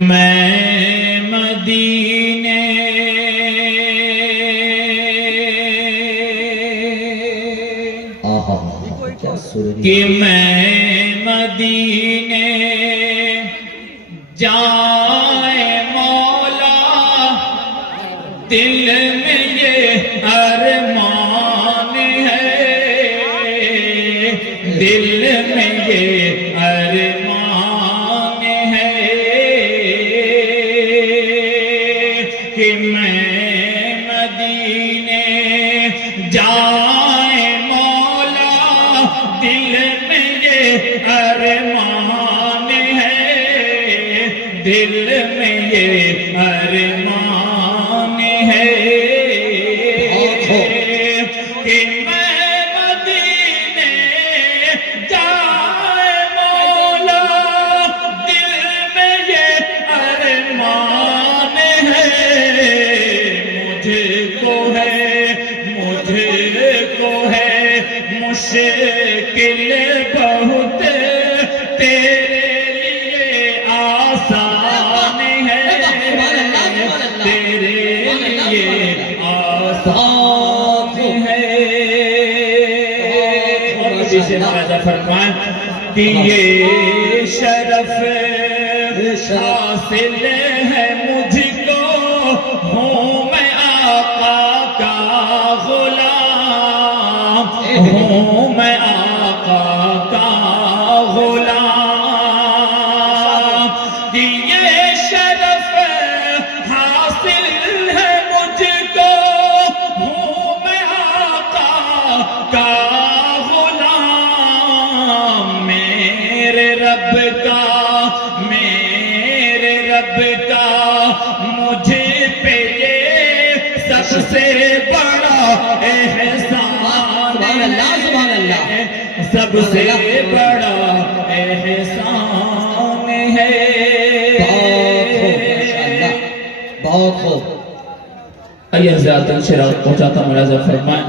میں مدینے کہ میں مدینے جائے مولا دل میں یہ ارمان ہے، دل میں یہ ارمان ہے کہ میں مدینے جائے مولا دل میں یہ ارمان ہے، دل میں یہ ارمان ہے کہ میں مدینے جائے مولا دل میں یہ ارمان ہے، مجھے کو ہے مشکل بہت تیرے لیے آسان ہے، تیرے لیے آسان ہے۔ اور اسی سے ماذا فرمائیں کہ یہ شرف حاصل ہے مجھ کو، ہوں میں آقا کا غلام، ہوں میں آقا کا غلام۔ یہ شرف حاصل ہے مجھ کو، ہوں میں آقا کا غلام۔ میرے رب کا مجھے پہ یہ سب سے بڑا احسان ہے، سب سے بڑا احسان ہے۔ بہت خوب۔ آئیے حضرات شراط پہنچاتا ملاحظہ فرمائیں۔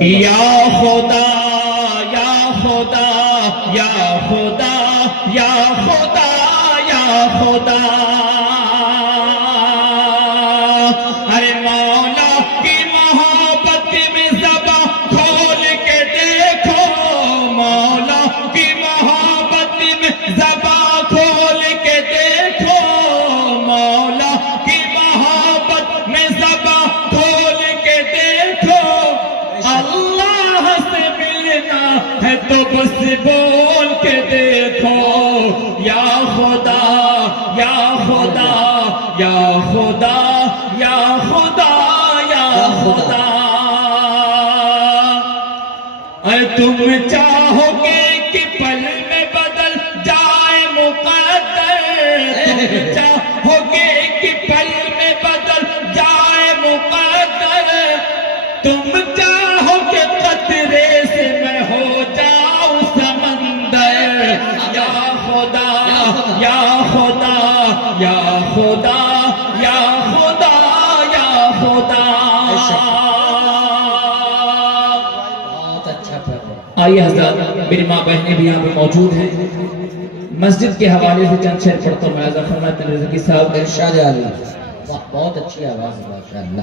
یا خدا یا خدا یا خدا یا خدا یا خدا، ارے مولا کی محبت میں زباں کھول کے دیکھو، مولا کی محبت میں زباں کھول کے دیکھو، مولا کی محبت میں زباں کھول کے دیکھو۔ اللہ سے ملنا ہے تو بس بول کے دیکھو، یا خدا یا خدا یا خدا یا خدا یا خدا۔ اے تم چاہو گے کہ پل میں بدل جائے مقدر، تم چاہو گے کہ پل میں بدل جائے مقدر، تم چاہو کہ قطرے سے میں ہو جاؤں سمندر، یا خدا یا خدا یا خدا یا خدا یا خدا۔ بہت اچھا پڑھا۔ آئیے حضرات میری ماں بہنیں بھی یہاں پہ موجود ہیں، مسجد کے حوالے سے چند شعر پڑھتا ہوں۔ ملاحظہ فرمائیں رضی صاحب ارشاد عالی، بہت اچھی آواز ہے ماشاءاللہ۔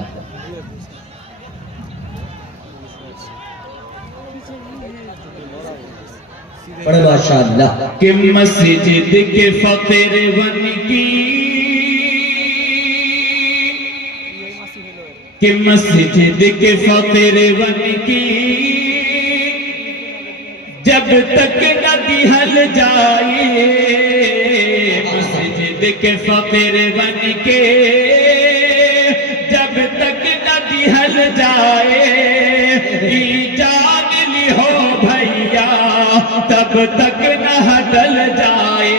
بڑے ماشاءاللہ۔ کہ مسجد کے فقیر بن کی، کہ مسجد کے فقیر بن کی، جب تک نہ دہل جائے، مسجد کے فقیر بن کے جب تک نہ دہل جائے، جان لی ہو بھیا تب تک نہ ہٹل جائے،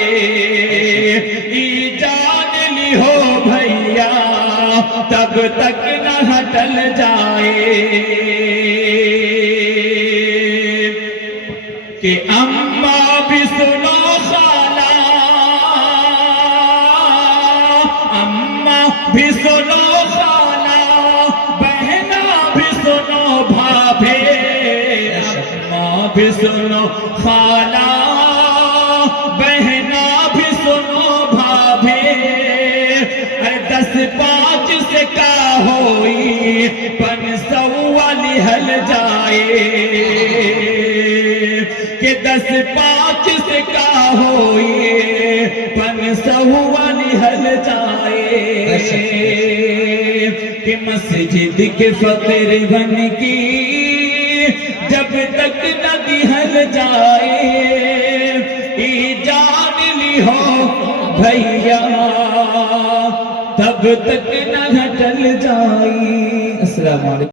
جان لی ہو بھیا تب تک نہ ہٹل جائے۔ کہ اماں بھی سنو خالہ، اماں بھی سنو خالہ، بہنا بھی سنو بھابھے، اماں بھی سنو خالہ، بہنا بھی سنو بھابھے، پانچ سے کا ہوئی پن سوالی ہل جائے کہ 10 5 سے کا ہوئی پن سوالی ہل جائے کہ مسجد کے فقر بن کی جب تک نہ دہل جائے جان لی ہو بھیا تب تک نہ ٹل جائے۔ السلام علیکم۔